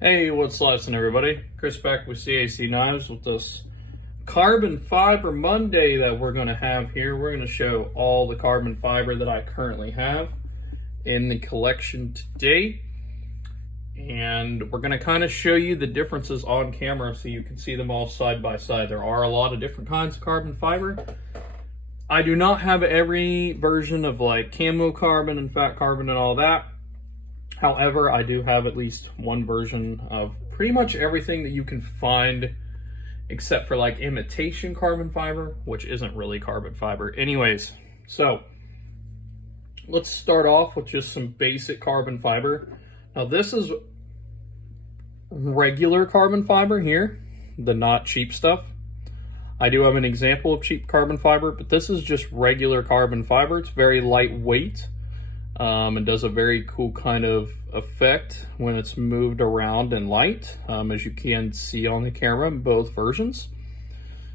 Hey, what's lesson, everybody? Chris back with CAC Knives with this carbon fiber Monday that we're going to have here. We're going to show all the carbon fiber that I currently have in the collection today. And we're going to kind of show you the differences on camera so you can see them all side by side. There are a lot of different kinds of carbon fiber. I do not have every version of like camo carbon and fat carbon and all that. However, I do have at least one version of pretty much everything that you can find except for like imitation carbon fiber, which isn't really carbon fiber. Anyways, so let's start off with just some basic carbon fiber. Now this is regular carbon fiber here, the not cheap stuff. I do have an example of cheap carbon fiber, but this is just regular carbon fiber. It's very lightweight. And does a very cool kind of effect when it's moved around in light, as you can see on the camera in both versions.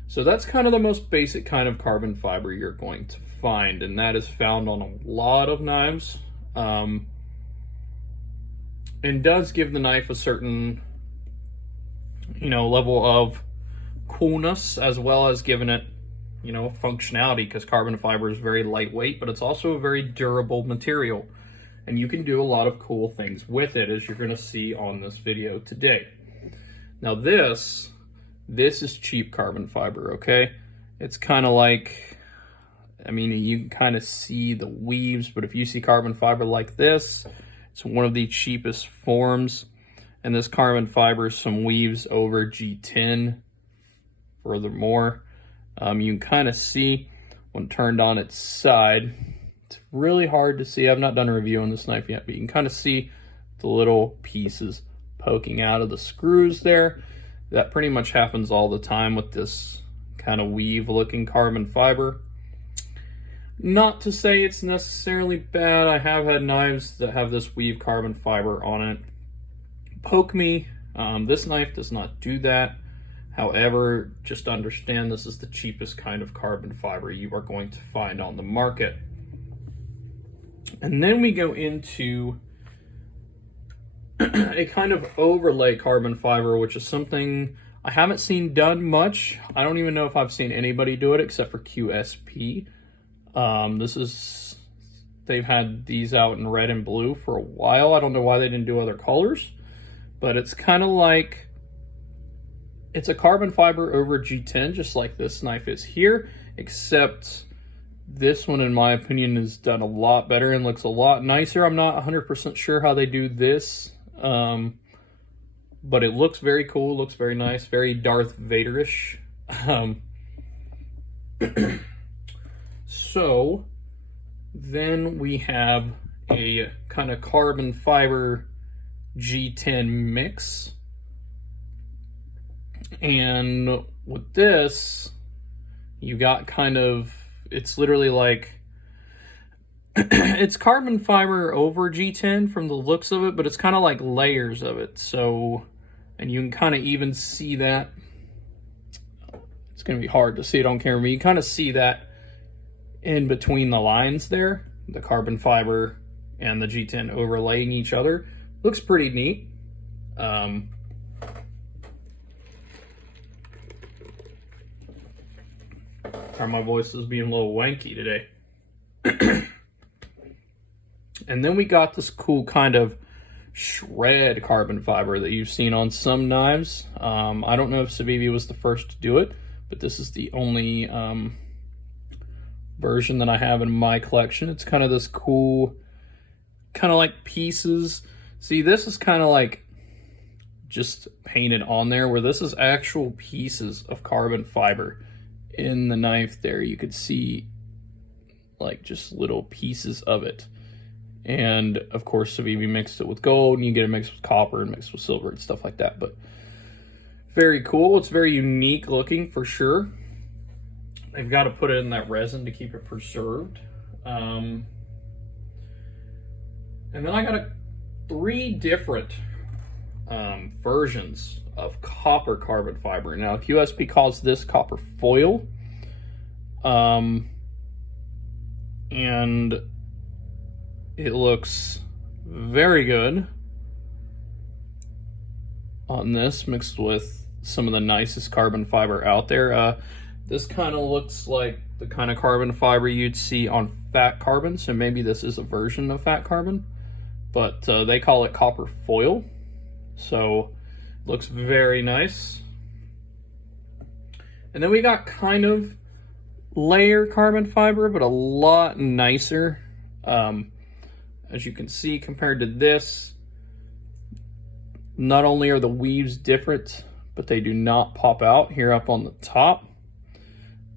So that's kind of the most basic kind of carbon fiber you're going to find, and that is found on a lot of knives, and does give the knife a certain, level of coolness, as well as giving it functionality, because carbon fiber is very lightweight, but it's also a very durable material, and you can do a lot of cool things with it, as you're going to see on this video today. Now this is cheap carbon fiber, okay? It's kind of like, you can kind of see the weaves, but if you see carbon fiber like this, it's one of the cheapest forms, and this carbon fiber is some weaves over G10. Furthermore, you can kind of see when turned on its side. It's really hard to see. I've not done a review on this knife yet, but you can kind of see the little pieces poking out of the screws there. That pretty much happens all the time with this kind of weave looking carbon fiber. Not to say it's necessarily bad. I have had knives that have this weave carbon fiber on it poke me. This knife does not do that. However, just understand this is the cheapest kind of carbon fiber you are going to find on the market. And then we go into a kind of overlay carbon fiber, which is something I haven't seen done much. I don't even know if I've seen anybody do it except for QSP. They've had these out in red and blue for a while. I don't know why they didn't do other colors, but it's kind of like, it's a carbon fiber over G10, just like this knife is here, except this one, in my opinion, is done a lot better and looks a lot nicer. I'm not 100% sure how they do this, but it looks very cool, looks very nice, very Darth Vader-ish. So then we have a kind of carbon fiber G10 mix. And with this, you got kind of, it's literally like, it's carbon fiber over G10 from the looks of it, but it's kind of like layers of it. So, and you can kind of even see that. It's going to be hard to see it on camera, but you kind of see that in between the lines there, the carbon fiber and the G10 overlaying each other. Looks pretty neat. My voice is being a little wanky today. And then we got this cool kind of shred carbon fiber that you've seen on some knives. I don't know if Civivi was the first to do it, but this is the only version that I have in my collection. It's kind of this cool, kind of like pieces. See, this is kind of like just painted on there, where this is actual pieces of carbon fiber. In the knife there, you could see like just little pieces of it. And of course, Civivi mixed it with gold, and you get it mixed with copper and mixed with silver and stuff like that. But very cool. It's very unique looking for sure. They've got to put it in that resin to keep it preserved. And then I got three different versions of copper carbon fiber. Now, QSP calls this copper foil. And it looks very good. on this, mixed with some of the nicest carbon fiber out there. This kind of looks like the kind of carbon fiber you'd see on fat carbon, so maybe this is a version of fat carbon, but they call it copper foil, so looks very nice. And then we got kind of layer carbon fiber, but a lot nicer. As you can see, compared to this, not only are the weaves different, but they do not pop out here up on the top.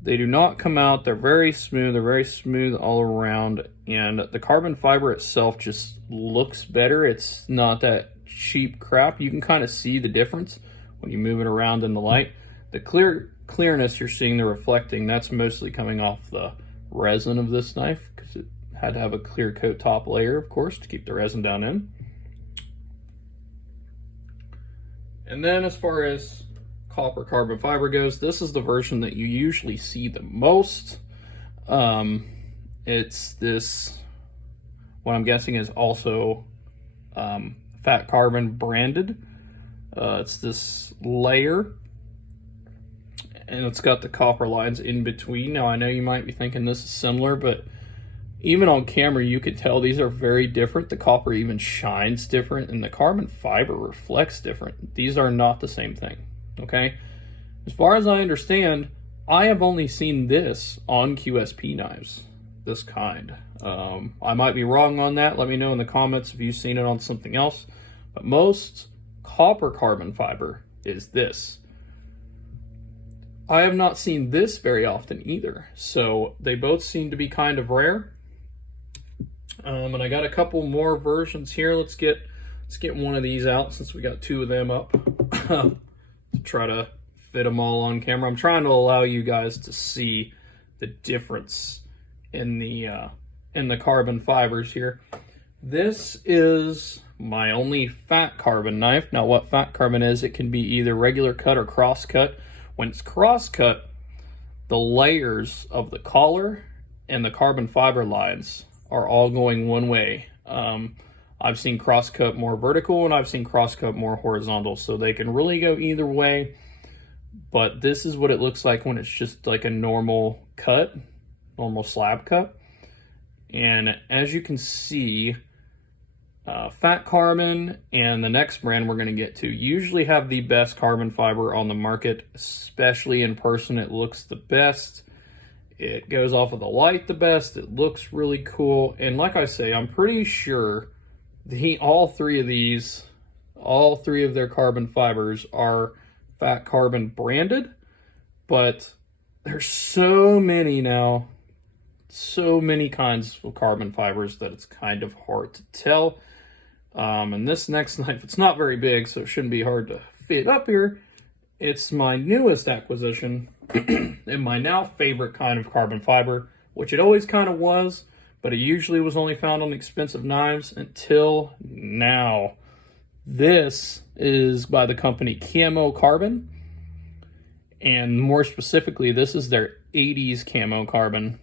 They do not come out. They're very smooth all around, and the carbon fiber itself just looks better. It's not that cheap crap. You can kind of see the difference when you move it around in the light. The clearness you're seeing, the reflecting, that's mostly coming off the resin of this knife, because it had to have a clear coat top layer, of course, to keep the resin down in. And then as far as copper carbon fiber goes, this is the version that you usually see the most. It's this, what I'm guessing is also fat carbon branded. It's this layer, and it's got the copper lines in between. Now, I know you might be thinking this is similar, but even on camera, you could tell these are very different. The copper even shines different, and the carbon fiber reflects different. These are not the same thing, okay? As far as I understand, I have only seen this on QSP knives, this kind. I might be wrong on that. Let me know in the comments if you've seen it on something else. But most copper carbon fiber is this. I have not seen this very often either, so they both seem to be kind of rare. And I got a couple more versions here. Let's get one of these out, since we got two of them up to try to fit them all on camera. I'm trying to allow you guys to see the difference in the carbon fibers here. This is my only fat carbon knife. Now, what fat carbon is, it can be either regular cut or cross cut. When it's cross cut, the layers of the collar and the carbon fiber lines are all going one way. I've seen cross cut more vertical, and I've seen cross cut more horizontal, so they can really go either way. But this is what it looks like when it's just like a normal cut, normal slab cut. And as you can see, fat carbon and the next brand we're going to get to usually have the best carbon fiber on the market, especially in person. It looks the best. It goes off of the light the best. It looks really cool. And like I say, I'm pretty sure all three of their carbon fibers are fat carbon branded, but there's so many now, so many kinds of carbon fibers that it's kind of hard to tell. And this next knife, it's not very big, so it shouldn't be hard to fit up here. It's my newest acquisition and my now favorite kind of carbon fiber, which it always kind of was, but it usually was only found on expensive knives until now. This is by the company Camo Carbon, and more specifically, this is their 80s Camo Carbon.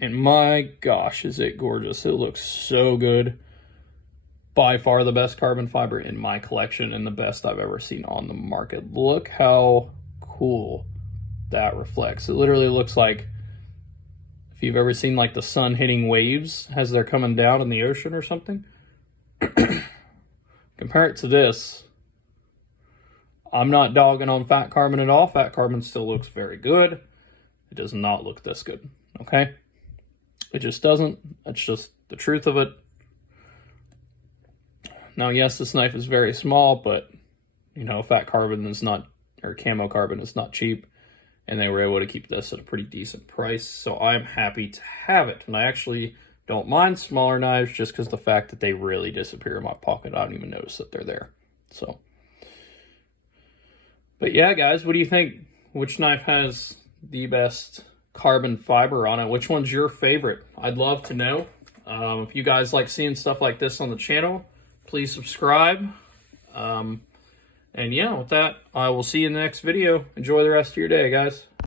And my gosh, is it gorgeous. It looks so good. By far the best carbon fiber in my collection, and the best I've ever seen on the market. Look how cool that reflects. It literally looks like, if you've ever seen like the sun hitting waves as they're coming down in the ocean or something. Compare it to this. I'm not dogging on fat carbon at all. Fat carbon still looks very good. It does not look this good, okay? It just doesn't. That's just the truth of it. Now, yes, this knife is very small, but, you know, fat carbon is not, or camo carbon is not cheap, and they were able to keep this at a pretty decent price, so I'm happy to have it. And I actually don't mind smaller knives, just because the fact that they really disappear in my pocket, I don't even notice that they're there. So, but yeah, guys, what do you think? Which knife has the best carbon fiber on it? Which one's your favorite? I'd love to know. If you guys like seeing stuff like this on the channel, please subscribe. And yeah, with that, I will see you in the next video. Enjoy the rest of your day, guys.